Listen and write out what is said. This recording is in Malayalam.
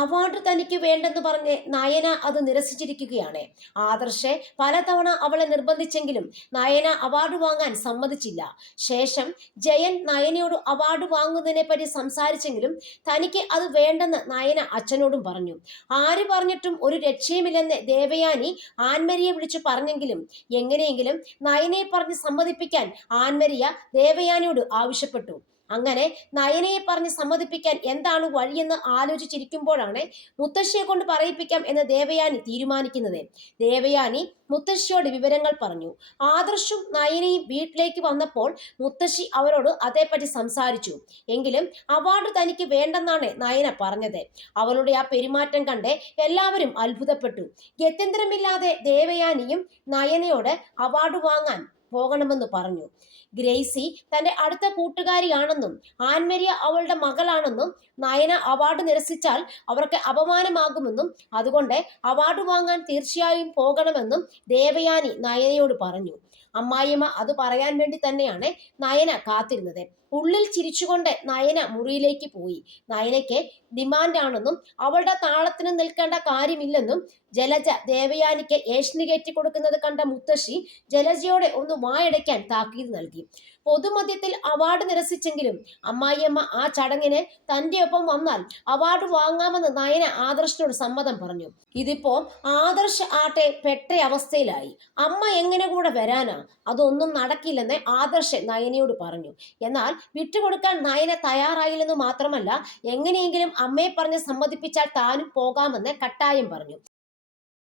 അവാർഡ് തനിക്ക് വേണ്ടെന്ന് പറഞ്ഞ് നയന അത് നിരസിച്ചിരിക്കുകയാണ്. ആദർശെ പലതവണ അവളെ നിർബന്ധിച്ചെങ്കിലും നയന അവാർഡ് വാങ്ങാൻ സമ്മതിച്ചില്ല. ശേഷം ജയൻ നയനയോട് അവാർഡ് വാങ്ങുന്നതിനെ പറ്റി സംസാരിച്ചെങ്കിലും തനിക്ക് അത് വേണ്ടെന്ന് നയന അച്ഛനോടും പറഞ്ഞു. ആര് പറഞ്ഞിട്ടും ഒരു രക്ഷയുമില്ലെന്ന് ദേവയാനി ആൻമരിയെ വിളിച്ചു പറഞ്ഞെങ്കിലും എങ്ങനെയെങ്കിലും നയനയെ പറഞ്ഞ് സമ്മതിപ്പിക്കാൻ ആൻമരിയ ദേവയാനിയോട് ആവശ്യപ്പെട്ടു. അങ്ങനെ നയനയെ പറഞ്ഞ് സമ്മതിപ്പിക്കാൻ എന്താണ് വഴിയെന്ന് ആലോചിച്ചിരിക്കുമ്പോഴാണ് മുത്തശ്ശിയെ കൊണ്ട് പറയിപ്പിക്കാം എന്ന് ദേവയാനി തീരുമാനിക്കുന്നത്. ദേവയാനി മുത്തശ്ശിയോട് വിവരങ്ങൾ പറഞ്ഞു. ആദർശും നയനയും വീട്ടിലേക്ക് വന്നപ്പോൾ മുത്തശ്ശി അവരോട് അതേപ്പറ്റി സംസാരിച്ചു. എങ്കിലും അവാർഡ് തനിക്ക് വേണ്ടെന്നാണ് നയന പറഞ്ഞത്. അവളുടെ ആ പെരുമാറ്റം കണ്ട് എല്ലാവരും അത്ഭുതപ്പെട്ടു. ഗത്യന്തരമില്ലാതെ ദേവയാനിയും നയനയോട് അവാർഡ് വാങ്ങാൻ പോകണമെന്ന് പറഞ്ഞു. ഗ്രേസി തന്റെ അടുത്ത കൂട്ടുകാരിയാണെന്നും ആൻമരിയ അവളുടെ മകളാണെന്നും നയന അവാർഡ് നിരസിച്ചാൽ അവർക്ക് അപമാനമാകുമെന്നും അതുകൊണ്ട് അവാർഡ് വാങ്ങാൻ തീർച്ചയായും പോകണമെന്നും ദേവയാനി നയനയോട് പറഞ്ഞു. അമ്മായിയമ്മ അത് പറയാൻ വേണ്ടി തന്നെയാണ് നയന കാത്തിരുന്നത്. ഉള്ളിൽ ചിരിച്ചുകൊണ്ട് നയന മുറിയിലേക്ക് പോയി. നയനയ്ക്ക് ഡിമാൻഡാണെന്നും അവളുടെ താളത്തിന് നിൽക്കേണ്ട കാര്യമില്ലെന്നും ജലജ ദേവയാനിക്ക് ഏഷ്ണി കയറ്റി കൊടുക്കുന്നത് കണ്ട മുത്തശ്ശി ജലജയോടെ ഒന്ന് വായടയ്ക്കാൻ താക്കീത് നൽകി. പൊതുമധ്യത്തിൽ അവാർഡ് നിരസിച്ചെങ്കിലും അമ്മായിയമ്മ ആ ചടങ്ങിന് തന്റെ ഒപ്പം വന്നാൽ അവാർഡ് വാങ്ങാമെന്ന് നയന ആദർശിനോട് സമ്മതം പറഞ്ഞു. ഇതിപ്പോ ആദർശ് ആട്ടെ പെട്ട അവസ്ഥയിലായി. അമ്മ എങ്ങനെ കൂടെ വരാനാ? അതൊന്നും നടക്കില്ലെന്ന് ആദർശ് നയനയോട് പറഞ്ഞു. എന്നാൽ വിട്ടുകൊടുക്കാൻ നയന തയ്യാറായില്ലെന്ന് മാത്രമല്ല, എങ്ങനെയെങ്കിലും അമ്മയെ പറഞ്ഞ് സമ്മതിപ്പിച്ചാൽ താനും പോകാമെന്ന് കട്ടായം പറഞ്ഞു.